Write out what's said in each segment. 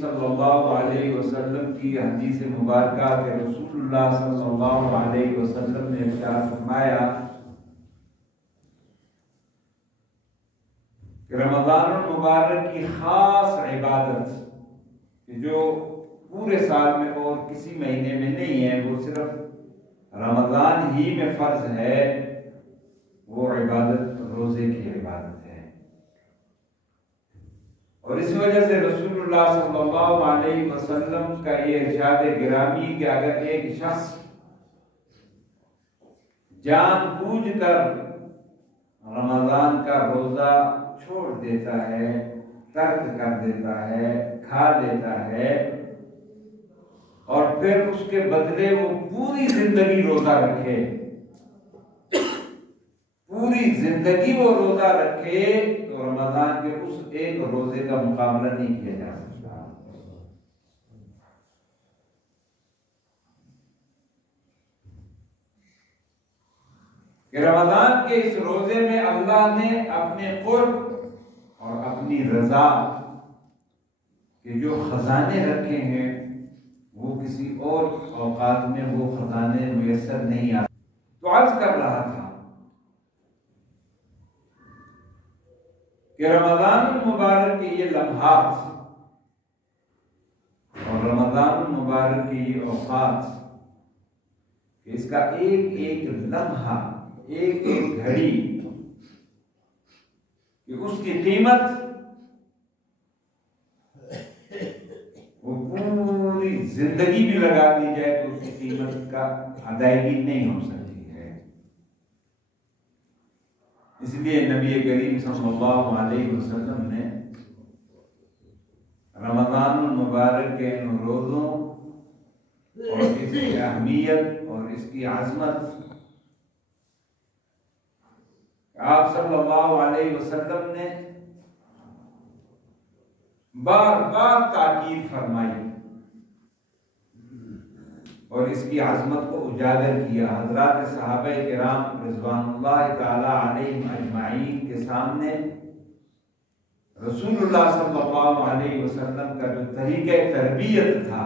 صلی اللہ علیہ وسلم کی حدیث مبارکہ کہ رسول اللہ صلی اللہ علیہ وسلم نے ارشاد فرمایا کہ رمضان المبارک کی خاص عبادت کہ جو پورے سال میں اور کسی مہینے میں نہیں ہے، وہ صرف رمضان ہی میں فرض ہے، وہ عبادت روزے کی عبادت ہے۔ اور اس وجہ سے رسول اللہ صلی اللہ علیہ وسلم کا یہ ارشاد گرامی کہ اگر ایک شخص جان بوجھ کر رمضان کا روزہ چھوڑ دیتا ہے، ترک کر دیتا ہے، کھا لیتا ہے، اور پھر اس کے بدلے وہ پوری زندگی روزہ رکھے، پوری زندگی وہ روزہ رکھے، تو رمضان کے اس ایک روزے کا مقابلہ نہیں کیا جا سکتا۔ کہ رمضان کے اس روزے میں اللہ نے اپنے قرب اور اپنی رضا کے جو خزانے رکھے ہیں، وہ کسی اور اوقات میں وہ خزانے میسر نہیں آتے۔ تو عرض کر رہا تھا کہ رمضان المبارک کے یہ لمحات اور رمضان المبارک کی یہ اوقات، کہ اس کا ایک ایک لمحہ، ایک ایک گھڑی، کہ اس کی قیمت وہ پوری زندگی بھی لگا دی جائے تو اس کی قیمت کا ادائیگی نہیں ہو سکتی ہے۔ اس لیے نبی کریم صلی اللہ علیہ وسلم نے رمضان المبارک کے ان روزوں اور اس کی اہمیت اور اس کی عظمت، آپ صلی اللہ علیہ وسلم نے بار بار تاکید فرمائی اور اس کی عظمت کو اجاگر کیا۔ حضرات صحابہ کرام رضوان اللہ تعالی علیہم اجمعین کے سامنے رسول اللہ صلی اللہ علیہ وسلم کا جو طریقہ تربیت تھا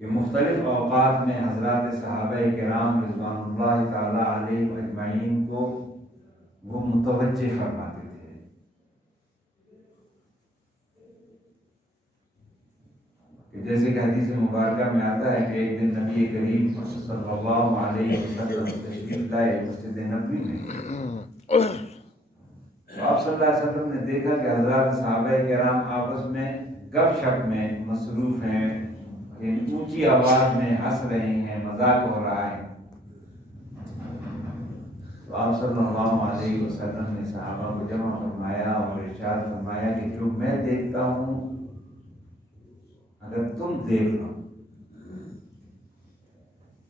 کہ مختلف اوقات میں حضرات صحابہ کرام رضوان اللہ تعالی علیہم اجمعین کو وہ متوجہ فرماتے تھے۔ کہ جیسے کہ حدیث مبارکہ میں آتا ہے کہ ایک دن نبی کریم صلی اللہ علیہ وسلم تشریف لائے مسجد نبوی میں، تو آپ صلی اللہ علیہ وسلم نے دیکھا کہ حضرات صحابہ کرام آپس میں گپ شپ میں مصروف ہیں، اونچی آواز میں ہنس رہے ہیں، مذاق ہو رہا ہے۔ تو آپ صلی اللہ علیہ وسلم نے صحابہ کو جمع فرمایا اور ارشاد فرمایا کہ جو میں دیکھتا ہوں اگر تم دیکھ لو،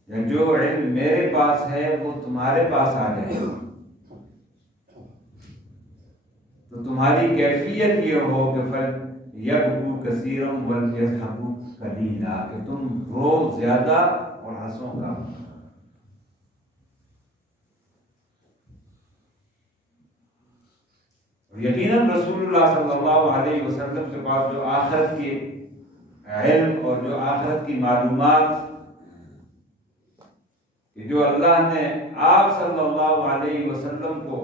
یا جو علم میرے پاس ہے وہ تمہارے پاس آ جائے تو تمہاری کیفیت یہ ہو کہ فَلْيَبْكُوا كَثِيرًا وَلْيَضْحَكُوا قَلِيلًا، کہ تم رو زیادہ اور ہنسو کم۔ یقیناً رسول اللہ صلی اللہ علیہ وسلم کے پاس جو آخرت کے علم اور جو آخرت کی معلومات، کہ جو اللہ نے آپ صلی اللہ علیہ وسلم کو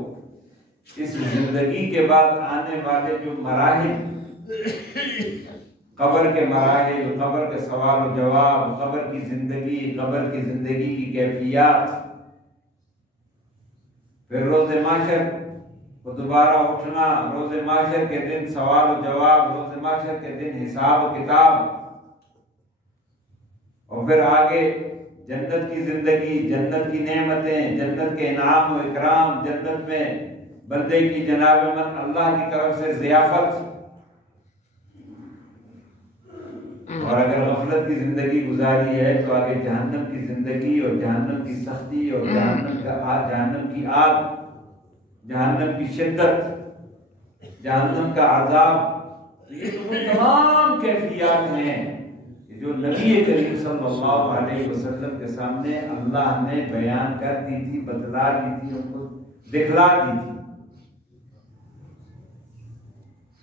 اس زندگی کے بعد آنے والے جو مراحل، قبر کے مراحل، قبر کے سوال و جواب، قبر کی زندگی، قبر کی زندگی کی کیفیات، پھر روز محشر کو دوبارہ اٹھنا، روز محشر کے دن سوال و جواب، روز محشر کے دن حساب و کتاب، اور پھر آگے جنت کی زندگی، جنت کی نعمتیں، جنت کے انعام و اکرام، جنت میں بندے کی جناب من اللہ کی طرف سے ضیافت، اور اگر غفلت کی زندگی گزاری ہے تو آگے جہنم کی زندگی اور جہنم کی سختی اور جہنم کی آگ، جہنم کی شدت، جہنم کا عذاب، یہ تو تمام کیفیات ہیں جو نبی کریم صلی اللہ علیہ وسلم کے سامنے اللہ نے بیان کر دی تھی، بتلا دی تھی، ان کو دکھلا دی تھی۔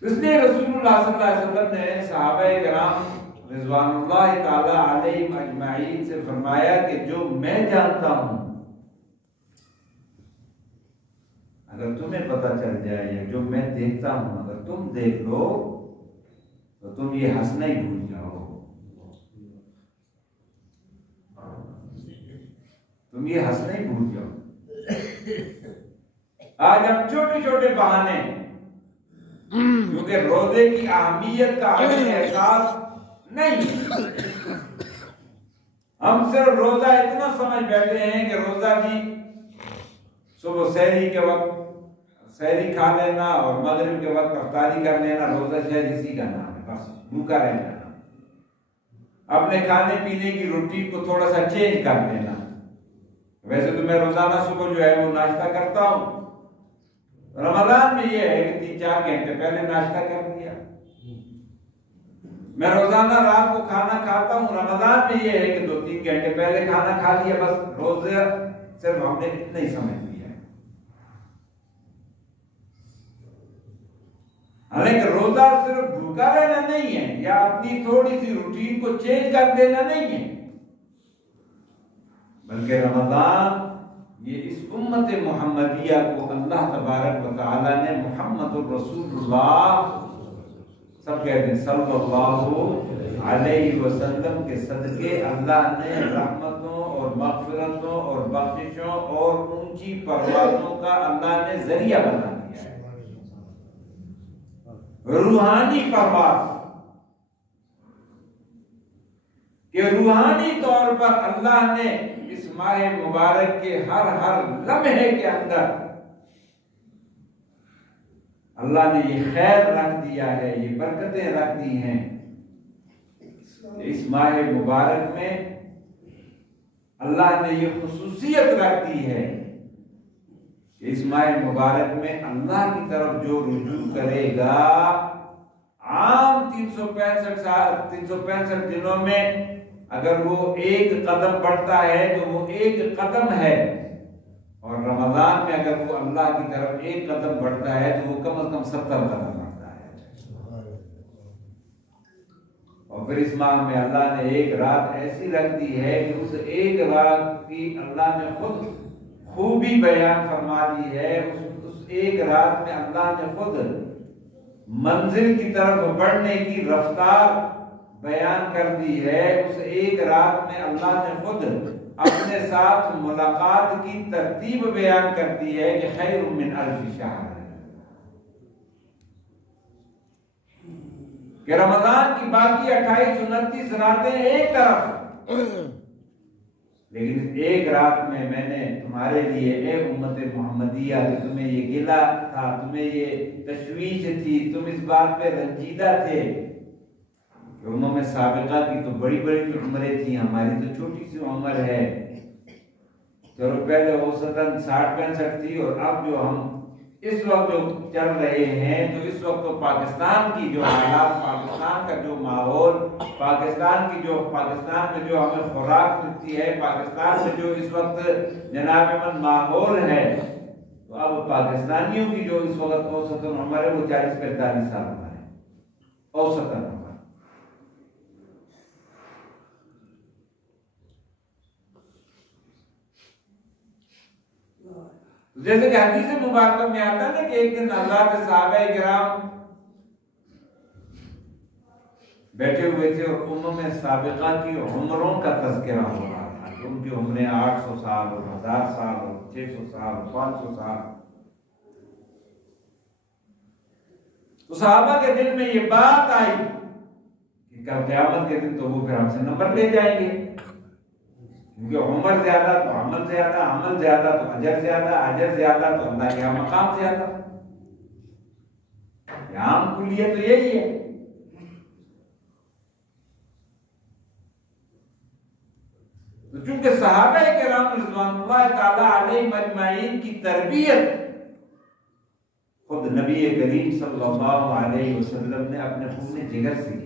اس لیے رسول اللہ صلی اللہ علیہ وسلم نے صحابہ کرام رضوان اللہ تعالی علیہم اجمعین سے فرمایا کہ جو میں جانتا ہوں اگر تمہیں پتہ چل جائے یا جو میں دیکھتا ہوں اگر تم دیکھ لو تو تم یہ ہنسنا ہی بھول جاؤ، تم یہ ہنسنا ہی بھول جاؤ۔ آج ہم چھوٹے چھوٹے بہانے، کیونکہ روزے کی اہمیت کا ہمیں احساس نہیں، ہم صرف روزہ اتنا سمجھ بیٹھے ہیں کہ روزہ بھی صبح سحری کے وقت سحری کھا لینا اور مغرب کے وقت افطاری کر لینا، روزہ شاید اسی کا نام ہے، بس بھوکا رہ جانا، اپنے کھانے پینے کی روٹین کو تھوڑا سا چینج کر لینا۔ ویسے تو میں روزانہ صبح جو ہے وہ ناشتہ کرتا ہوں، رمضان میں یہ ہے کہ 3-4 گھنٹے پہلے ناشتہ کر لیا، میں روزانہ رات کو کھانا کھاتا ہوں، رمضان میں یہ ہے کہ 2-3 گھنٹے پہلے کھانا کھا لیا، بس روزہ صرف ہم نے اتنا ہی سمجھ لیا ہے۔ حالانکہ روزہ صرف بھوکا رہنا نہیں ہے یا اپنی تھوڑی سی روٹین کو چینج کر دینا نہیں ہے، بلکہ رمضان یہ اس امت محمدیہ کو اللہ تبارک و تعالی نے محمد الرسول اللہ سب کہتے ہیں صلی اللہ علیہ وسلم کے صدقے اللہ نے رحمتوں اور مغفرتوں اور بخششوں اور اونچی پروازوں کا اللہ نے ذریعہ بنا دیا ہے، روحانی پرواز، کہ روحانی طور پر اللہ نے اس ماہ مبارک کے ہر لمحے کے اندر اللہ نے یہ خیر رکھ دیا ہے، یہ برکتیں رکھ دی ہیں۔ اس ماہ مبارک میں اللہ نے یہ خصوصیت رکھ دی ہے کہ اس ماہ مبارک میں اللہ کی طرف جو رجوع کرے گا، عام 365 دنوں میں اگر وہ ایک قدم بڑھتا ہے تو وہ ایک قدم ہے، اور رمضان میں اگر وہ اللہ کی طرف ایک قدم بڑھتا ہے تو وہ کم از کم 70 قدم بڑھتا ہے۔ اور پھر اس ماہ میں اللہ نے ایک رات ایسی رکھ دی ہے کہ اس ایک رات کی اللہ نے خود خوبی بیان فرما دی ہے، اس ایک رات میں اللہ نے خود منزل کی طرف بڑھنے کی رفتار بیان کر دی ہے، اس ایک رات میں اللہ نے خود اپنے ساتھ ملاقات کی ترتیب بیان کرتی ہے کہ خیر من الف شہر، کہ رمضان کی باقی 28-29 راتیں ایک طرف، لیکن اس ایک رات میں نے تمہارے لیے اے امت محمدیہ کہ تمہیں یہ گلہ تھا، تمہیں یہ تشویش تھی، تم اس بات پہ رنجیدہ تھے کہ امم سابقہ کی تو بڑی بڑی عمریں تھیں، ہماری تو چھوٹی سی عمر ہے، چلو پہلے اوسطاً 60-65 تھی، اور اب جو ہم اس وقت جو چل رہے ہیں تو اس وقت تو پاکستان کی جو حالات، پاکستان کا جو ماحول، پاکستان میں جو ہمیں خوراک ملتی ہے، پاکستان میں جو اس وقت جناب من ماحول ہے، تو اب پاکستانیوں کی جو اس وقت اوسطاً عمر ہے وہ 40-45 سال کا ہے، اوسطاً عمر۔ جیسے کہ حدیث مبارکہ میں آتا ہے کہ ایک دن اللہ کے صحابہ کرام بیٹھے ہوئے تھے اور امم سابقہ کی عمروں کا تذکرہ ہو رہا تھا، کہ ان کی عمریں 800 سال اور 1000 سال اور 600 سال اور 500 سال۔ تو صحابہ کے دل میں یہ بات آئی کہ کل قیامت کے دن تو وہ پھر ہم سے نمبر لے جائیں گے، کیونکہ عمر زیادہ تو عمل زیادہ، عمل زیادہ تو اجر زیادہ، اجر زیادہ تو اللہ کے مقام زیادہ۔ عام کلیت تو یہی ہے۔ تو چونکہ صحابہ کرام رضوان اللہ تعالی علیہم اجمعین کی تربیت خود نبی کریم صلی اللہ علیہ وسلم نے اپنے خون جگر سے کی،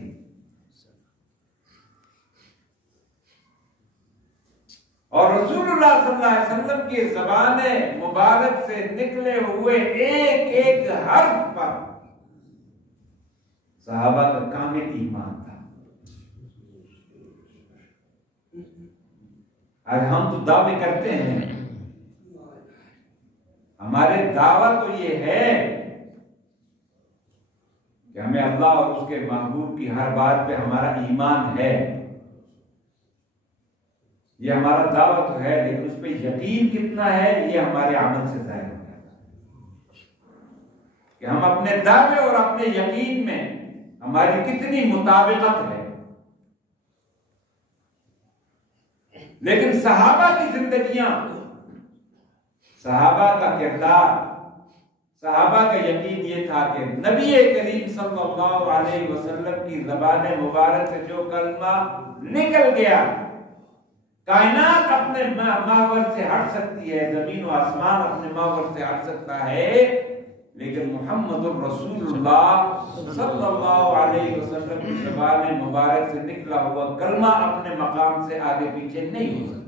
اور رسول اللہ صلی اللہ علیہ وسلم کی زبان مبارک سے نکلے ہوئے ایک ایک حرف پر صحابہ کا کامل ایمان تھا۔ آج ہم تو دعوے کرتے ہیں، ہمارے دعویٰ تو یہ ہے کہ ہمیں اللہ اور اس کے محبوب کی ہر بات پہ ہمارا ایمان ہے، یہ ہمارا دعویٰ تو ہے، لیکن اس پہ یقین کتنا ہے یہ ہمارے عمل سے ظاہر ہو جاتا ہے کہ ہم اپنے دعوے اور اپنے یقین میں ہماری کتنی مطابقت ہے۔ لیکن صحابہ کی زندگیاں، صحابہ کا کردار، صحابہ کا یقین یہ تھا کہ نبی کریم صلی اللہ علیہ وسلم کی زبان مبارک سے جو کلمہ نکل گیا، کائنات اپنے محور سے ہٹ سکتی ہے، زمین و آسمان اپنے محور سے ہٹ سکتا ہے، لیکن محمد الرسول اللہ صلی اللہ علیہ وسلم کی زبان مبارک سے نکلا ہوا کلمہ اپنے مقام سے آگے پیچھے نہیں ہو سکتا۔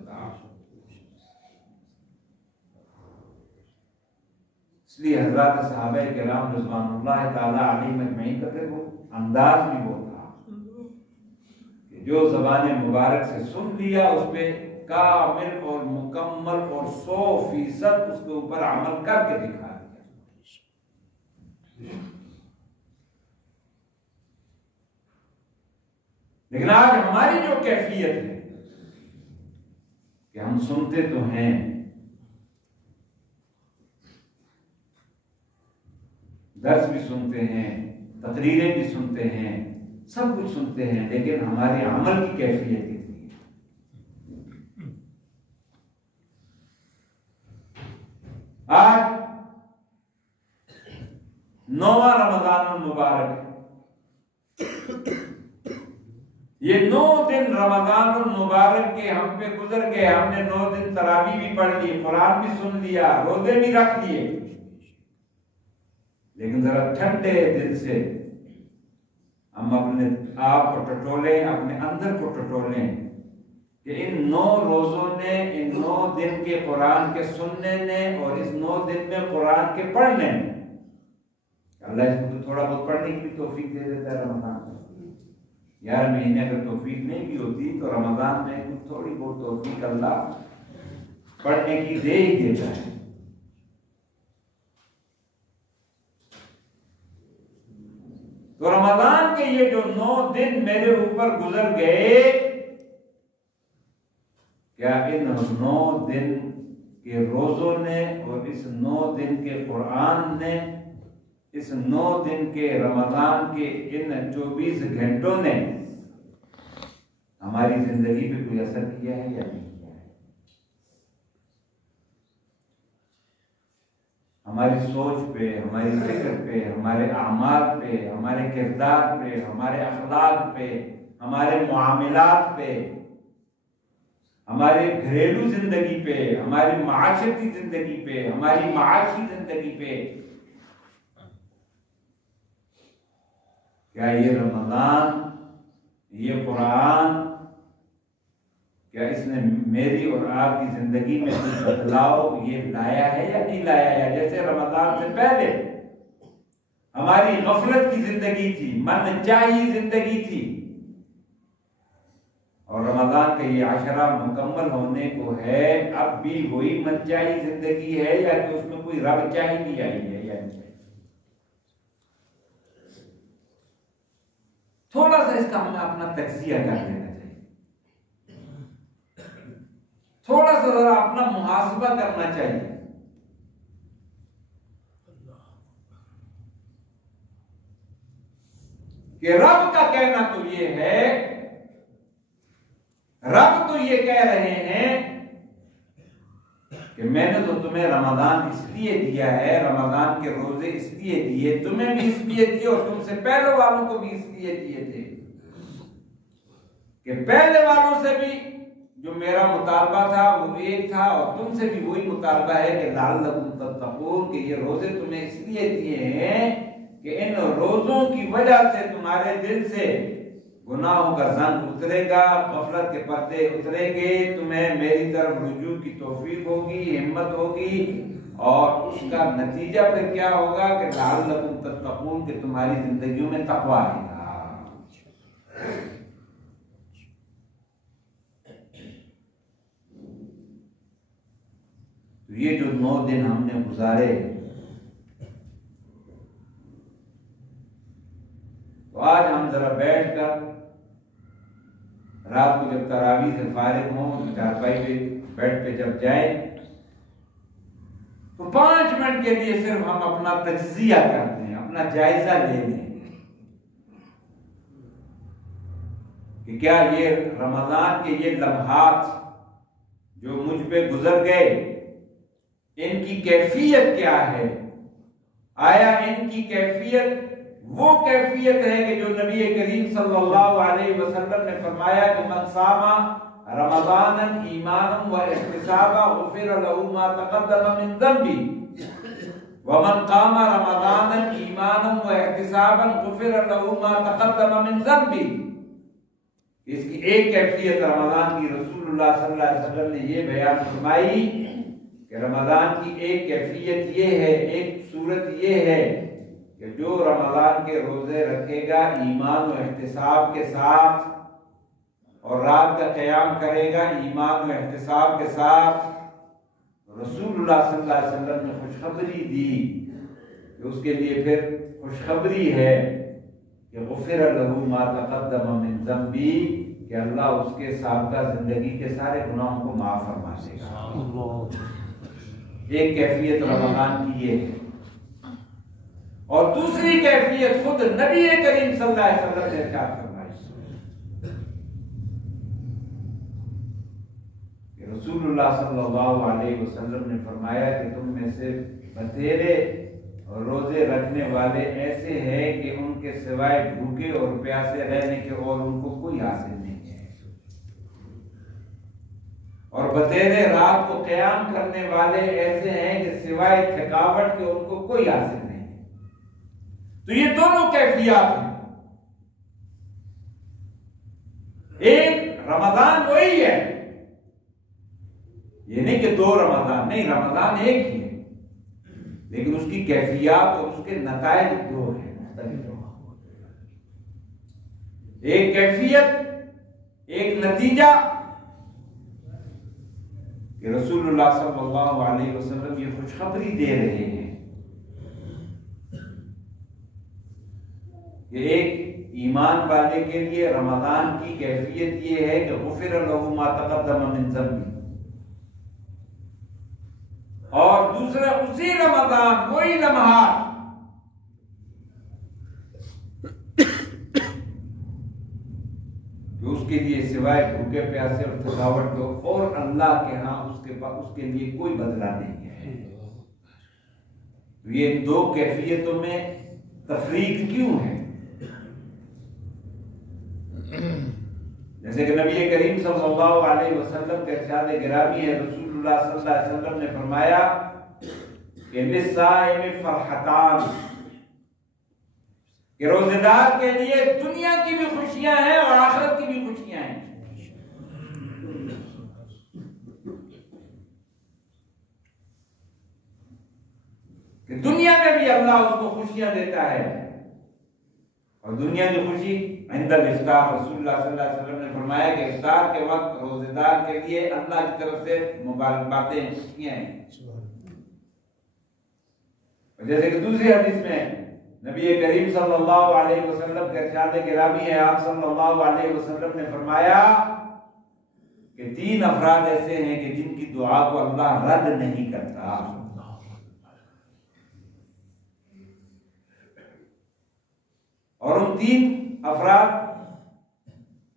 اس لیے حضرات صحابہ کرام رضوان اللہ تعالی علیہم اجمعین کا وہ انداز بھی وہ تھا کہ جو زبان مبارک سے سن لیا اس پہ کامل اور مکمل اور 100% اس کے اوپر عمل کر کے دکھا دیا۔ لیکن آج ہماری جو کیفیت ہے کہ ہم سنتے تو ہیں، درس بھی سنتے ہیں، تقریریں بھی سنتے ہیں، سب کچھ سنتے ہیں، لیکن ہمارے عمل کی کیفیت کتنی ہے؟ آج 9واں رمضان المبارک، یہ 9 دن رمضان المبارک کے ہم پہ گزر گئے، ہم نے 9 دن تراویح بھی پڑھ لی، قرآن بھی سن لیا، روزے بھی رکھ لیے، لیکن ذرا ٹھنڈے دل سے ہم اپنے آپ کو ٹٹولیں، اپنے اندر کو ٹٹولیں کہ ان 9 روزوں نے، ان 9 دن کے قرآن کے سننے نے اور اس 9 دن میں قرآن کے پڑھنے نے، اللہ اس کو تو تھوڑا بہت پڑھنے کی بھی توفیق دے دیتا ہے رمضان میں۔ 11 مہینے اگر توفیق نہیں بھی ہوتی تو رمضان میں تھوڑی بہت توفیق اللہ پڑھنے کی دے ہی دیتا ہے۔ تو رمضان کے یہ جو 9 دن میرے اوپر گزر گئے، کیا ان 9 دن کے روزوں نے اور اس 9 دن کے قرآن نے، اس 9 دن کے رمضان کے ان 24 گھنٹوں نے ہماری زندگی پہ کوئی اثر کیا ہے یا نہیں کیا ہے؟ ہماری سوچ پہ، ہماری فکر پہ، ہمارے اعمال پہ، ہمارے کردار پہ، ہمارے اخلاق پہ، ہمارے معاملات پہ، ہمارے گھریلو زندگی پہ، ہماری معاشرتی زندگی پہ، ہماری معاشی زندگی پہ، کیا یہ رمضان، یہ قرآن، کیا اس نے میری اور آپ کی زندگی میں کچھ بدلاؤ یہ لایا ہے یا نہیں لایا ہے؟ جیسے رمضان سے پہلے ہماری غفلت کی زندگی تھی، من چاہی زندگی تھی، اور رمضان کا یہ عشرہ مکمل ہونے کو ہے، اب بھی وہی من چاہی زندگی ہے یا کہ اس میں کوئی رب چاہی بھی آئی ہے یا نہیں؟ تھوڑا سا اس کا ہمیں اپنا تجزیہ کر لینا چاہیے، تھوڑا سا ذرا اپنا محاسبہ کرنا چاہیے کہ رب کا کہنا تو یہ ہے، رب تو یہ کہہ رہے ہیں کہ میں نے تو تمہیں رمضان اس لیے دیا ہے، رمضان کے روزے اس لیے دیے، تمہیں بھی اس لیے دیے اور تم سے پہلے والوں کو بھی اس لیے دیے تھے کہ پہلے والوں سے بھی جو میرا مطالبہ تھا وہ ایک تھا اور تم سے بھی وہی مطالبہ ہے کہ لعلکم تتقون، کہ یہ روزے تمہیں اس لیے دیے ہیں کہ ان روزوں کی وجہ سے تمہارے دل سے گناہوں کا زنگ اترے گا، غفلت کے پردے اتریں گے، تمہیں میری طرف رجوع کی توفیق ہوگی، ہمت ہوگی، اور اس کا نتیجہ پھر کیا ہوگا کہ لعلکم تتقون، کہ تمہاری زندگیوں میں تقویٰ آئے گا۔ یہ جو 9 دن ہم نے گزارے، تو آج ہم ذرا بیٹھ کر رات کو جب تراویح سے فارغ ہوں، چارپائی پہ بیڈ پہ جب جائیں، تو 5 منٹ کے لیے صرف ہم اپنا تجزیہ کر لیں، اپنا جائزہ لے لیں کہ کیا یہ رمضان کے یہ لمحات جو مجھ پہ گزر گئے، ان کی کیفیت کیا ہے؟ آیا ان کی کیفیت وہ کیفیت ہے کہ جو نبی کریم صلی اللہ علیہ وسلم نے فرمایا کہ من صام رمضان ایمانا و احتسابا غفر له ما تقدم من ذنبه ومن قام رمضان ایمانا و احتسابا غفر له ما تقدم من ذنبه۔ اس کی ایک کیفیت رمضان کی رسول اللہ صلی اللہ علیہ وسلم نے یہ بیان فرمائی کہ رمضان کی ایک کیفیت یہ ہے، ایک صورت یہ ہے کہ جو رمضان کے روزے رکھے گا ایمان و احتساب کے ساتھ اور رات کا قیام کرے گا ایمان و احتساب کے ساتھ، رسول اللہ صلی اللہ علیہ وسلم نے خوشخبری دی کہ اس کے لیے پھر خوشخبری ہے کہ غفر له ما تقدم من ذنبی، کہ اللہ اس کے سابقہ زندگی کے سارے گناہوں کو معاف فرما دے گا۔ ایک کیفیت رمضان کی یہ ہے، اور دوسری کیفیت خود نبی کریم صلی اللہ علیہ وسلم نے ارشاد فرمائی کہ رسول اللہ صلی اللہ علیہ وسلم نے فرمایا کہ تم میں سے بتیرے اور روزے رکھنے والے ایسے ہیں کہ ان کے سوائے بھوکے اور پیاسے رہنے کے اور ان کو کوئی حاصل نہیں ہے، اور بتیرے رات کو قیام کرنے والے ایسے ہیں کہ سوائے تھکاوٹ کے ان کو کوئی حاصل نہیں ہے۔ تو یہ دونوں کیفیات ہیں، ایک رمضان وہی ہے، یہ نہیں کہ 2 رمضان، نہیں، رمضان ایک ہی ہے، لیکن اس کی کیفیات اور اس کے نتائج 2 ہیں مختلف۔ ایک کیفیت، ایک نتیجہ کہ رسول اللہ صلی اللہ علیہ وسلم یہ خوشخبری دے رہے ہیں کہ ایک ایمان والے کے لیے رمضان کی کیفیت یہ ہے کہ غفر له ما تقدم من ذنبه، اور دوسرا اسی رمضان وہی لمحات کہ اس کے لیے سوائے بھوکے پیاسے اور تھکاوٹ کے اور اللہ کے ہاں اس کے لیے کوئی بدلہ نہیں ہے۔ یہ 2 کیفیتوں میں تفریق کیوں ہے؟ جیسے کہ نبی کریم صلی اللہ علیہ وسلم کے ارشاد گرامی ہے، رسول اللہ صلی اللہ علیہ وسلم نے فرمایا کہ للصائم فرحتان، کہ روزے دار کے لیے دنیا کی بھی خوشیاں ہیں اور آخرت کی بھی خوشیاں ہیں۔ کہ دنیا میں بھی اللہ اس کو خوشیاں دیتا ہے، اور دنیا کی خوشی عند الافطار، رسول اللہ صلی اللہ علیہ وسلم نے فرمایا کہ افطار کے وقت روزے دار کے لیے اللہ کی طرف سے مبارکباتیں خوشیاں ہیں۔ جیسے کہ دوسری حدیث میں نبی کریم صلی اللہ علیہ وسلم کے ارشاد گرامی ہے، آپ صلی اللہ علیہ وسلم نے فرمایا کہ 3 افراد ایسے ہیں کہ جن کی دعا کو اللہ رد نہیں کرتا، اور ان 3 افراد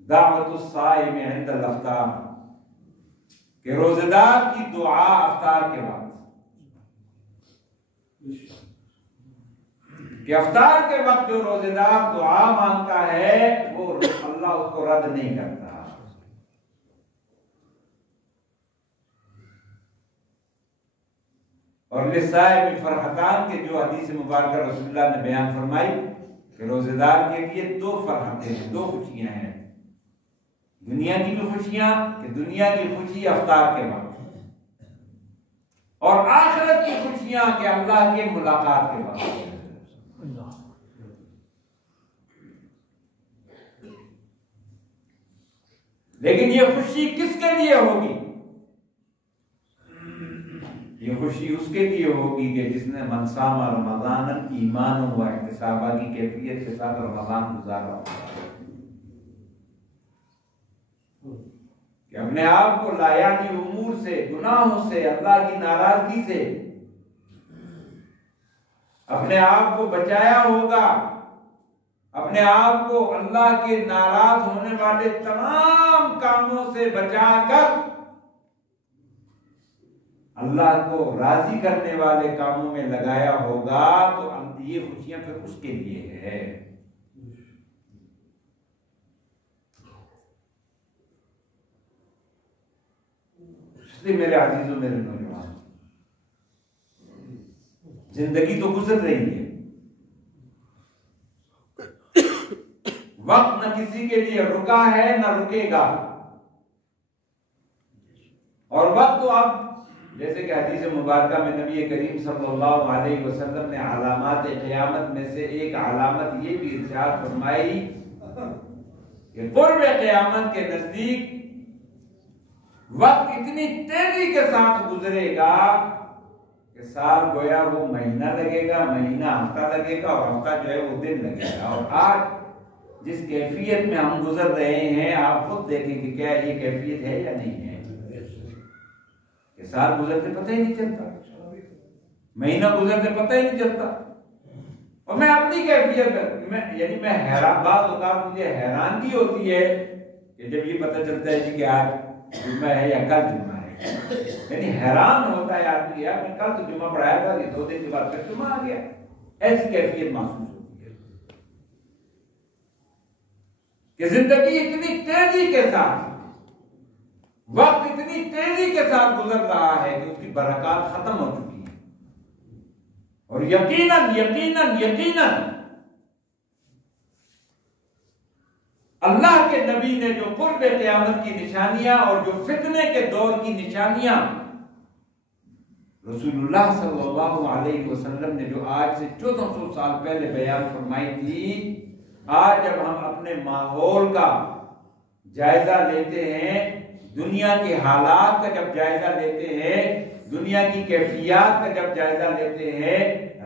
دعوت الصائم عند الافطار، کہ روزے دار کی دعا افطار کے وقت، کہ افطار کے وقت جو روزے دار دعا مانگتا ہے وہ اللہ اس کو رد نہیں کرتا۔ اور للصائم فرحتان کے جو حدیث مبارکہ رسول اللہ نے بیان فرمائی کہ روزے دار کے لیے 2 فرحتیں ہیں، 2 خوشیاں ہیں، دنیا کی بھی خوشیاں کہ دنیا کی خوشی افطار کے وقت، اور آخرت کی خوشیاں کہ اللہ کے ملاقات کے وقت۔ لیکن یہ خوشی کس کے لیے ہوگی؟ یہ خوشی اس کے لیے ہوگی کہ جس نے من صام رمضان ایمان و احتسابا کی کیفیت کے ساتھ رمضان گزارا، کہ اپنے آپ کو لایانی امور سے، گناہوں سے، اللہ کی ناراضگی سے اپنے آپ کو بچایا ہوگا، اپنے آپ کو اللہ کے ناراض ہونے والے تمام کاموں سے بچا کر اللہ کو راضی کرنے والے کاموں میں لگایا ہوگا، تو یہ خوشیاں پھر اس کے لیے ہے۔ اس لیے میرے عزیزوں، میرے نوجوان، زندگی تو گزر رہی ہے، وقت نہ کسی کے لیے رکا ہے نہ رکے گا، اور وقت تو اب جیسے کہ حدیث مبارکہ میں نبی کریم صلی اللہ علیہ وسلم نے علامات قیامت میں سے ایک علامت یہ بھی ارشاد فرمائی کہ قرب قیامت کے نزدیک وقت اتنی تیزی کے ساتھ گزرے گا کہ سال گویا وہ مہینہ لگے گا، مہینہ ہفتہ لگے گا، اور ہفتہ جو ہے وہ دن لگے گا۔ اور آج جس کیفیت میں ہم گزر رہے ہیں، آپ خود دیکھیں کہ کیا یہ کیفیت ہے یا نہیں ہے۔ کہ سال گزرتے پتہ ہی نہیں چلتا، مہینہ گزرتے پتہ ہی نہیں چلتا، اور میں اپنی کیفیت میں حیران، بعض اوقات مجھے حیرانگی ہوتی ہے کہ جب یہ پتہ چلتا ہے کہ آج جمعہ ہے یا کل جمعہ ہے، یعنی حیران ہوتا ہے آدمی، یار میں کل تو جمعہ پڑھایا تھا، یہ 2 دن کے بعد پھر جمعہ آ گیا۔ ایسی کیفیت محسوس ہوتی ہے کہ زندگی اتنی تیزی کے ساتھ، وقت اتنی تیزی کے ساتھ گزر رہا ہے کہ اس کی برکات ختم ہو چکی ہیں، اور یقیناً یقیناً یقیناً اللہ کے نبی نے جو قرب قیامت کی نشانیاں اور جو فتنے کے دور کی نشانیاں رسول اللہ صلی اللہ علیہ وسلم نے جو آج سے 1400 سال پہلے بیان فرمائی تھی، آج جب ہم اپنے ماحول کا جائزہ لیتے ہیں، دنیا کے حالات کا جب جائزہ لیتے ہیں، دنیا کی کیفیات کا جب جائزہ لیتے ہیں،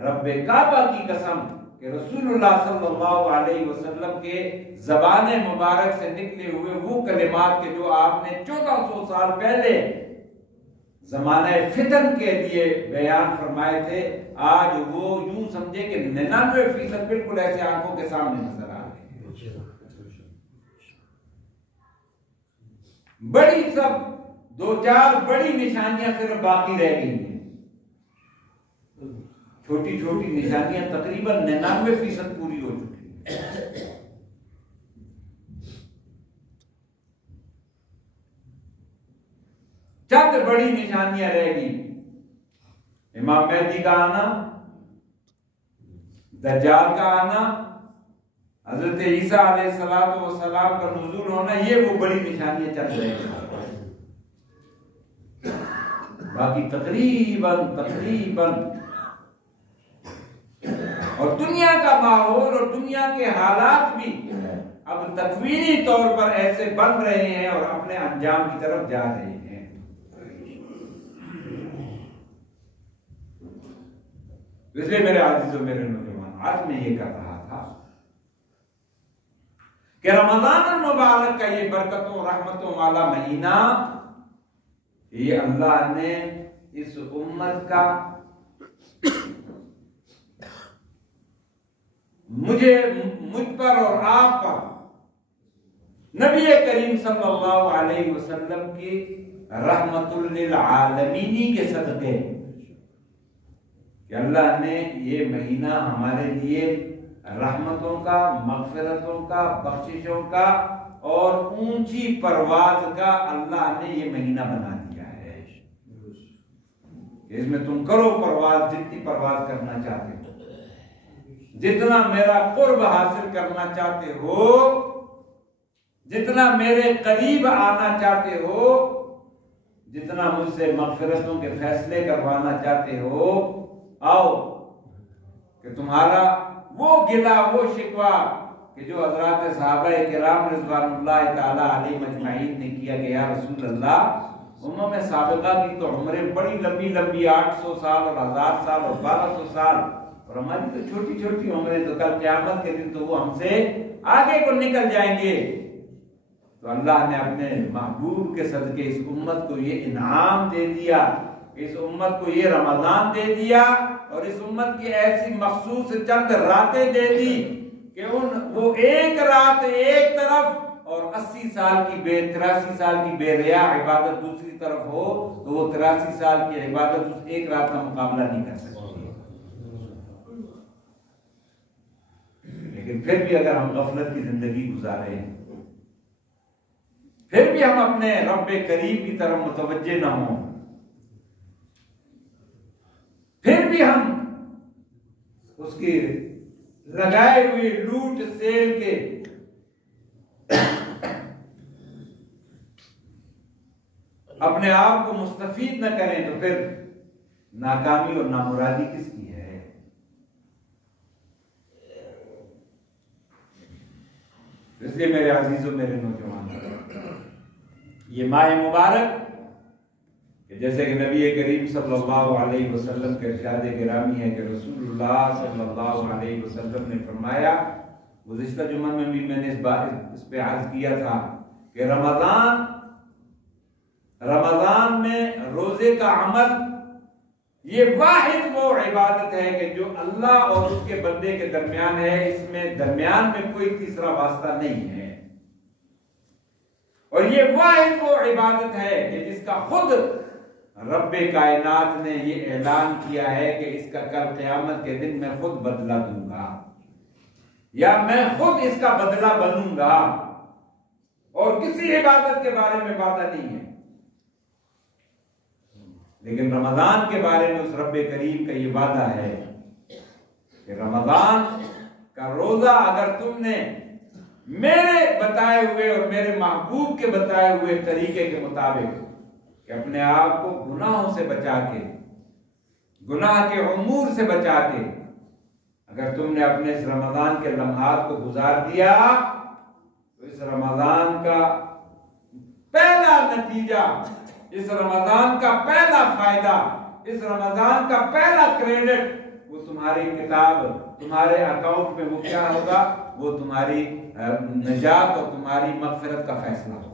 رب کعبہ کی قسم کہ رسول اللہ صلی اللہ علیہ وسلم کے زبان مبارک سے نکلے ہوئے وہ کلمات کے جو آپ نے 1400 سال پہلے زمانہ فتن کے لیے بیان فرمائے تھے، آج وہ یوں سمجھے کہ 99% بالکل ایسے آنکھوں کے سامنے نظر آ رہے ہیں۔ بڑی سب 2-4 بڑی نشانیاں صرف باقی رہ گئی ہیں، چھوٹی چھوٹی نشانیاں تقریباً 99% پوری ہو چکی ہیں۔ چند بڑی نشانیاں رہ گئی، امام مہدی کا آنا، دجال کا آنا، حضرت عیسیٰ علیہ السلام کا نزول ہونا، یہ وہ بڑی نشانیاں چل رہی ہیں۔ باقی تقریباً اور دنیا کا ماحول اور دنیا کے حالات بھی اب تکوینی طور پر ایسے بن رہے ہیں اور اپنے انجام کی طرف جا رہے ہیں۔ اس لیے میرے عزیزوں، میرے نوجوان، آج میں یہ کر رہا تھا کہ رمضان المبارک کا یہ برکتوں رحمتوں والا مہینہ، یہ اللہ نے اس امت کا مجھ پر اور آپ پر نبی کریم صلی اللہ علیہ وسلم کی رحمت للعالمینی کے صدقے کہ اللہ نے یہ مہینہ ہمارے لیے رحمتوں کا، مغفرتوں کا، بخششوں کا اور اونچی پرواز کا اللہ نے یہ مہینہ بنا دیا ہے۔ اس میں تم کرو پرواز، جتنی پرواز کرنا چاہتے ہو، جتنا میرا قرب حاصل کرنا چاہتے ہو، جتنا میرے قریب آنا چاہتے ہو، جتنا مجھ سے مغفرتوں کے فیصلے کروانا چاہتے ہو، آؤ کہ تمہارا وہ گلہ، وہ شکوہ کہ جو حضرات صحابہ کرام رضوان اللہ تعالی علیہ مجمعین نے کیا کہ یا رسول اللہ امم سابقہ کی تو عمریں بڑی لمبی لمبی 800 سال اور 1000 سال اور 1200 سال، اور ہماری تو چھوٹی چھوٹی عمریں، تو کل قیامت کے دن تو وہ ہم سے آگے کو نکل جائیں گے۔ تو اللہ نے اپنے محبوب کے صدقے اس امت کو یہ انعام دے دیا، اس امت کو یہ رمضان دے دیا، اور اس امت کی ایسی مخصوص چند راتیں دے دی کہ وہ ایک رات ایک طرف اور 83 سال کی بے ریا عبادت دوسری طرف ہو، تو وہ 83 سال کی عبادت اس ایک رات کا مقابلہ نہیں کر سکتی۔ لیکن پھر بھی اگر ہم غفلت کی زندگی گزارے ہیں، پھر بھی ہم اپنے رب کریم کی طرف متوجہ نہ ہوں، پھر بھی ہم اس کی لگائے ہوئے لوٹ سیل کے اپنے آپ کو مستفید نہ کریں، تو پھر ناکامی اور نامرادی کس کی ہے؟ اس لیے میرے عزیزوں، میرے نوجوان، یہ ماہ مبارک کہ جیسے کہ نبی کریم صلی اللہ علیہ وسلم کے ارشاد گرامی ہے کہ رسول اللہ صلی اللہ علیہ وسلم نے فرمایا، گزشتہ جمعہ میں بھی میں نے اس پہ عرض کیا تھا کہ رمضان میں روزے کا عمل یہ واحد وہ عبادت ہے کہ جو اللہ اور اس کے بندے کے درمیان ہے، اس میں درمیان میں کوئی تیسرا واسطہ نہیں ہے، اور یہ واحد وہ عبادت ہے کہ جس کا خود رب کائنات نے یہ اعلان کیا ہے کہ اس کا کل قیامت کے دن میں خود بدلہ دوں گا، یا میں خود اس کا بدلہ بنوں گا، اور کسی عبادت کے بارے میں وعدہ نہیں ہے۔ لیکن رمضان کے بارے میں اس رب کریم کا یہ وعدہ ہے کہ رمضان کا روزہ اگر تم نے میرے بتائے ہوئے اور میرے محبوب کے بتائے ہوئے طریقے کے مطابق کہ اپنے آپ کو گناہوں سے بچا کے، گناہ کے امور سے بچا کے، اگر تم نے اپنے اس رمضان کے لمحات کو گزار دیا، تو اس رمضان کا پہلا نتیجہ، اس رمضان کا پہلا فائدہ، اس رمضان کا پہلا کریڈٹ، وہ تمہاری کتاب، تمہارے اکاؤنٹ میں وہ کیا ہوگا؟ وہ تمہاری نجات اور تمہاری مغفرت کا فیصلہ ہوگا۔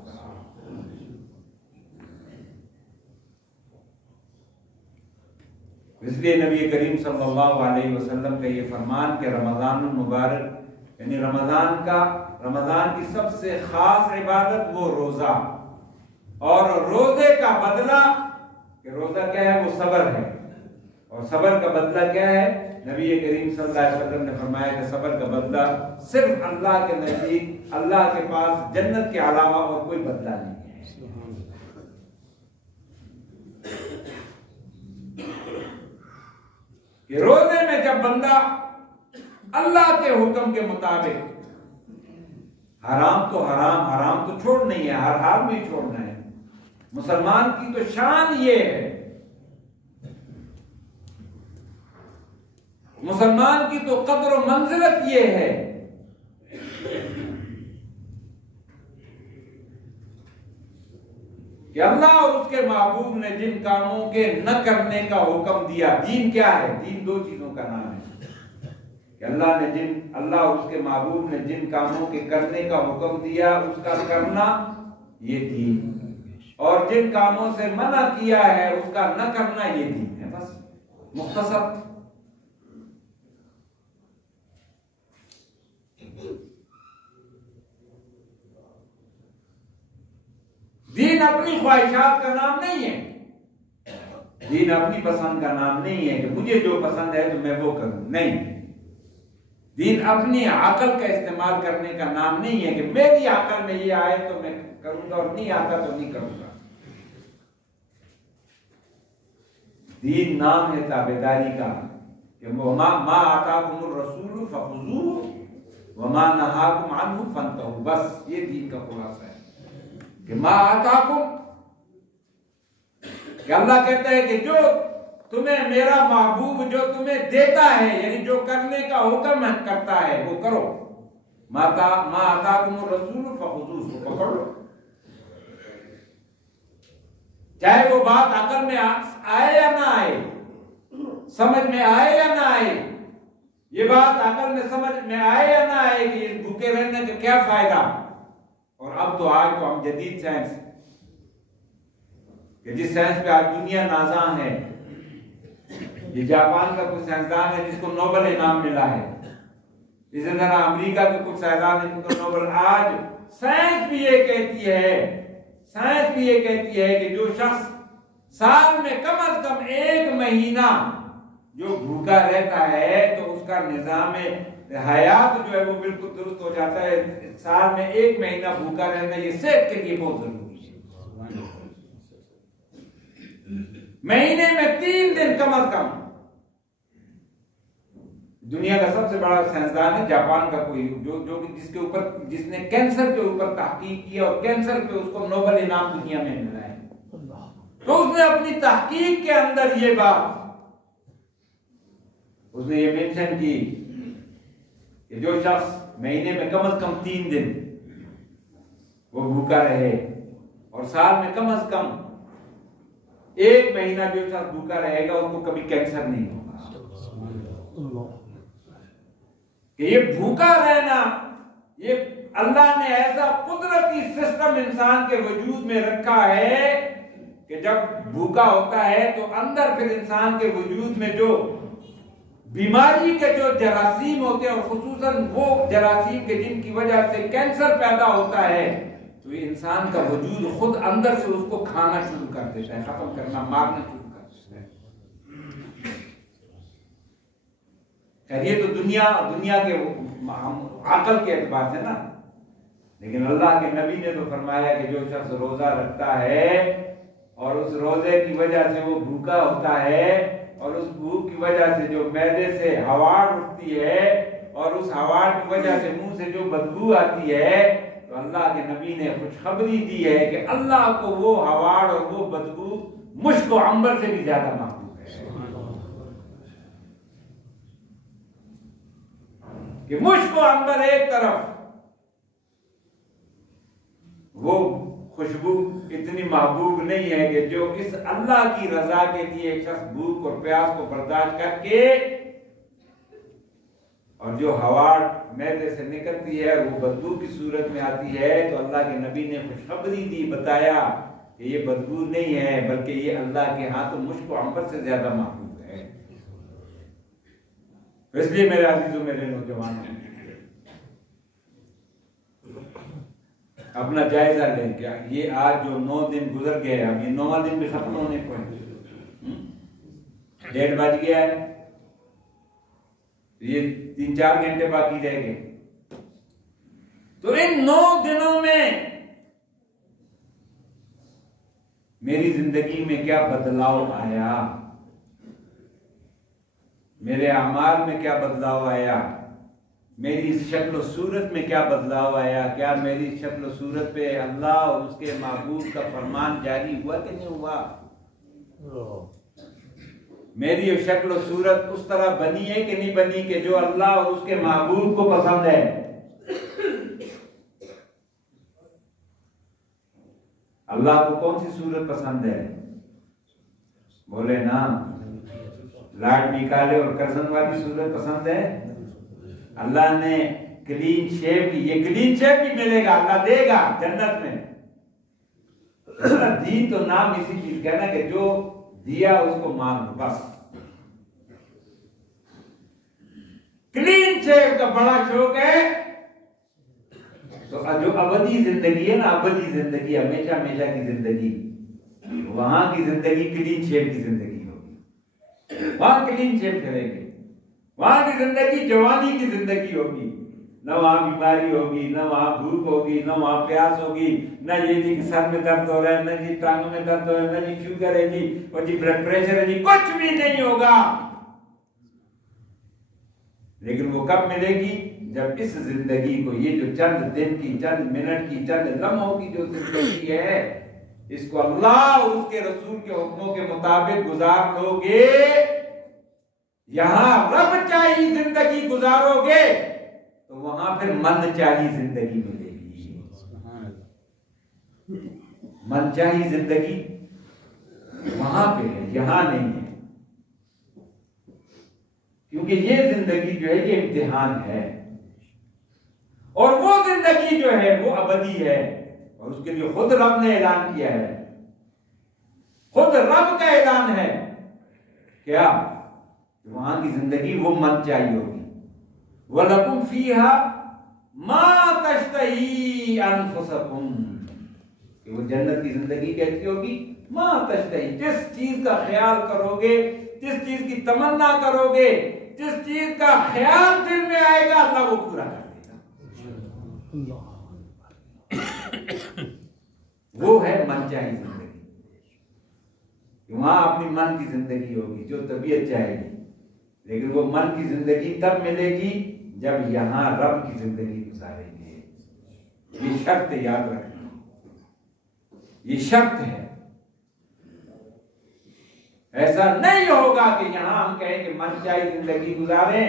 اس لیے نبی کریم صلی اللہ علیہ وسلم کا یہ فرمان کہ رمضان المبارک، یعنی رمضان کی سب سے خاص عبادت وہ روزہ، اور روزے کا بدلہ، کہ روزہ کیا ہے؟ وہ صبر ہے، اور صبر کا بدلہ کیا ہے؟ نبی کریم صلی اللہ علیہ وسلم نے فرمایا کہ صبر کا بدلہ صرف اللہ کے نزدیک، اللہ کے پاس جنت کے علاوہ اور کوئی بدلہ نہیں ہے۔ کہ روزے میں جب بندہ اللہ کے حکم کے مطابق، حرام تو چھوڑنا ہی ہے، ہر حال میں چھوڑنا ہے، مسلمان کی تو شان یہ ہے، مسلمان کی تو قدر و منزلت یہ ہے کہ اللہ اور اس کے محبوب نے جن کاموں کے نہ کرنے کا حکم دیا، دین کیا ہے؟ دین دو چیزوں کا نام ہے کہ اللہ اور اس کے محبوب نے جن کاموں کے کرنے کا حکم دیا اس کا کرنا یہ دین، اور جن کاموں سے منع کیا ہے اس کا نہ کرنا یہ دین ہے۔ بس مختصر۔ دین اپنی خواہشات کا نام نہیں ہے، دین اپنی پسند کا نام نہیں ہے کہ مجھے جو پسند ہے تو میں وہ کروں، نہیں۔ دین اپنی عقل کا استعمال کرنے کا نام نہیں ہے کہ میری عقل میں یہ آئے تو میں کروں گا اور نہیں آتا تو نہیں کروں گا۔ دین نام ہے تابعداری کا کہ ما آتاکم الرسول فخذوه وما نہاکم عنہ فانتہوا، بس یہ دین کا خلاصہ ہے کہ ما آتاکم، کہ اللہ کہتا ہے کہ جو تمہیں میرا محبوب جو تمہیں دیتا ہے، یعنی جو کرنے کا حکم کرتا ہے وہ کرو۔ ما آتاکم الرسول فخذوه، اس کو پکڑ لو۔ چاہے وہ بات عقل میں آئے یا نہ آئے، سمجھ میں آئے یا نہ آئے، یہ بات عقل میں سمجھ میں آئے یا نہ آئے کہ اس بھوکے رہنے کا کیا فائدہ۔ اور اب تو آج تو ہم جدید سائنس، کہ جس سائنس پہ آج دنیا نازاں ہے، یہ جاپان کا کوئی سائنسدان ہے جس کو نوبل انعام ملا ہے، اسی طرح امریکہ کے کچھ سائنسدان ہیں جن کو نوبل۔ آج سائنس بھی یہ کہتی ہے کہ جو شخص سال میں کم از کم 1 مہینہ جو بھوکا رہتا ہے تو اس کا نظام حیات جو ہے وہ بالکل درست ہو جاتا ہے۔ سال میں 1 مہینہ بھوکا رہنا یہ صحت کے لیے بہت ضروری ہے۔ مہینے میں 3 دن کم از کم۔ دنیا کا سب سے بڑا سائنسدان ہے جاپان کا کوئی، جس نے کینسر کے اوپر تحقیق کیا اور کینسر پہ اس کو نوبل انعام دنیا میں ملا ہے۔ تو اس نے اپنی تحقیق کے اندر یہ بات اس نے یہ مینشن کی کہ جو شخص مہینے میں کم از کم 3 دن وہ بھوکا رہے اور سال میں کم از کم 1 مہینہ جو شخص بھوکا رہے گا اس کو کبھی کینسر نہیں ہوگا۔ کہ یہ بھوکا رہنا، یہ اللہ نے ایسا قدرتی سسٹم انسان کے وجود میں رکھا ہے کہ جب بھوکا ہوتا ہے تو اندر پھر انسان کے وجود میں جو بیماری کے جو جراثیم ہوتے ہیں اور خصوصاً وہ جراثیم کے جن کی وجہ سے کینسر پیدا ہوتا ہے، تو یہ انسان کا وجود خود اندر سے اس کو کھانا شروع کر دیتا ہے، ختم کرنا، مارنا شروع کر دیتا ہے۔ خیر یہ تو دنیا کے عقل کے اعتبار سے نا، لیکن اللہ کے نبی نے تو فرمایا کہ جو شخص روزہ رکھتا ہے اور اس روزے کی وجہ سے وہ بھوکا ہوتا ہے اور اس بھوک کی وجہ سے جو معدے سے ہواڑ اٹھتی ہے اور اس ہواڑ کی وجہ سے منہ سے جو بدبو آتی ہے، تو اللہ کے نبی نے خوشخبری دی ہے کہ اللہ کو وہ ہواڑ اور وہ بدبو مشک و عنبر سے بھی زیادہ محبوب ہے۔ کہ مشک و عنبر ایک طرف، وہ خوشبو اتنی محبوب نہیں ہے کہ جو اس اللہ کی رضا کے لیے ایک شخص بھوک اور پیاس کو برداشت کر کے اور جو ہواڑ معدے سے نکلتی ہے وہ بدبو کی صورت میں آتی ہے، تو اللہ کے نبی نے خوشخبری دی، بتایا کہ یہ بدبو نہیں ہے بلکہ یہ اللہ کے ہاں تو مشک و عنبر سے زیادہ محبوب ہے۔ اس لیے میرے عزیزوں، میرے نوجوانوں، اپنا جائزہ لیں کیا یہ آج جو 9 دن گزر گئے، اب یہ 9واں دن بھی ختم ہونے کو ہے، 1:30 بج گیا ہے، یہ 3-4 گھنٹے باقی رہ گئے۔ تو ان 9 دنوں میں میری زندگی میں کیا بدلاؤ آیا، میرے اعمال میں کیا بدلاؤ آیا، میری شکل و صورت میں کیا بدلاؤ آیا، کیا میری شکل و صورت پہ اللہ اور اس کے محبوب کا فرمان جاری ہوا کہ نہیں ہوا، میری شکل و صورت اس طرح بنی ہے کہ نہیں بنی کہ جو اللہ اور اس کے محبوب کو پسند ہے۔ اللہ کو کون سی صورت پسند ہے؟ بولے نا، لاڈ نکالے اور کرزن والی صورت پسند ہے۔ اللہ نے کلین شیپ کی، یہ کلین شیپ بھی ملے گا، اللہ دے گا جنت میں۔ دین تو نام اسی چیز کا نا کہ جو دیا اس کو مان لو، بس۔ کلین شیپ کا بڑا شوق ہے تو جو ابدی زندگی ہے نا، ابدی زندگی، ہمیشہ ہمیشہ کی زندگی، وہاں کی زندگی کلین شیپ کی زندگی ہوگی، وہاں کلین شیپ کریں گے، وہاں کی زندگی جوانی کی زندگی ہوگی، نہ وہاں بیماری ہوگی، نہ وہاں بھوک ہوگی، نہ وہاں پیاس ہوگی، نہ یہ جی سر میں درد ہو رہا ہے، نہ جی ٹانگوں میں درد ہو رہا ہے، نہ جی شوگر ہے جی، اور جی بلڈ پریشر ہے جی، کچھ بھی نہیں ہوگا۔ لیکن وہ کب ملے گی؟ جب اس زندگی کو، یہ جو چند دن کی، چند منٹ کی، چند لمحوں کی جو زندگی ہے، اس کو اللہ اور اس کے رسول کے حکموں کے مطابق گزار لو گے، یہاں رب چاہی زندگی گزارو گے تو وہاں پھر من چاہی زندگی ملے گی۔ من چاہی زندگی وہاں پہ ہے، یہاں نہیں ہے، کیونکہ یہ زندگی جو ہے یہ امتحان ہے، اور وہ زندگی جو ہے وہ ابدی ہے، اور اس کے لیے خود رب نے اعلان کیا ہے، خود رب کا اعلان ہے کیا؟ وہاں کی زندگی وہ من چاہیے ہوگی، وَلَكُمْ فِيهَا مَا تَشْتَهِي أَنفُسَكُمْ، کہ وہ جنت کی زندگی کیسی ہوگی؟ مَا تَشْتَهِي، جس چیز کا خیال کرو گے، جس چیز کی تمنا کرو گے، جس چیز کا خیال دل میں آئے گا، اللہ وہ پورا کر دے گا۔ وہ ہے من چاہی زندگی، وہاں اپنی من کی زندگی ہوگی جو طبیعت چاہے گی، لیکن وہ من کی زندگی تب ملے گی جب یہاں رب کی زندگی گزاریں گے۔ یہ شرط یاد رکھنا، یہ شرط ہے۔ ایسا نہیں ہوگا کہ یہاں ہم کہیں کہ من چاہی زندگی گزاریں،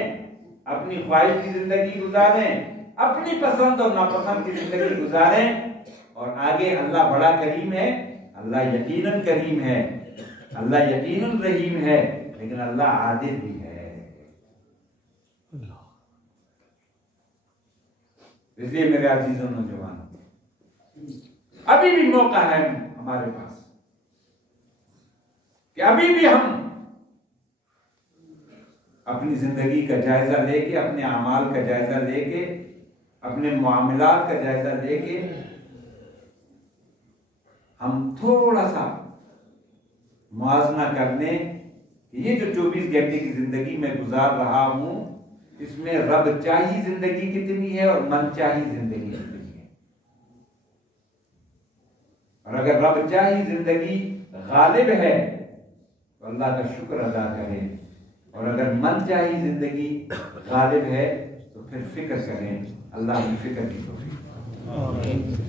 اپنی خواہش کی زندگی گزاریں، اپنی پسند اور ناپسند کی زندگی گزاریں، اور آگے اللہ بڑا کریم ہے، اللہ یقیناً کریم ہے، اللہ یقیناً رحیم ہے، لیکن اللہ عادل بھی ہے۔ اس لیے میرے عزیزوں نوجوانوں، ابھی بھی موقع ہے ہمارے پاس کہ ابھی بھی ہم اپنی زندگی کا جائزہ لے کے، اپنے اعمال کا جائزہ لے کے، اپنے معاملات کا جائزہ لے کے ہم تھوڑا سا موازنہ کر لیں کہ یہ جو 24 گھنٹے کی زندگی میں گزار رہا ہوں، اس میں رب چاہی زندگی کتنی ہے اور من چاہی زندگی کتنی ہے۔ اور اگر رب چاہی زندگی غالب ہے تو اللہ کا شکر ادا کریں، اور اگر من چاہی زندگی غالب ہے تو پھر فکر کریں۔ اللہ کی فکر کی توفیق۔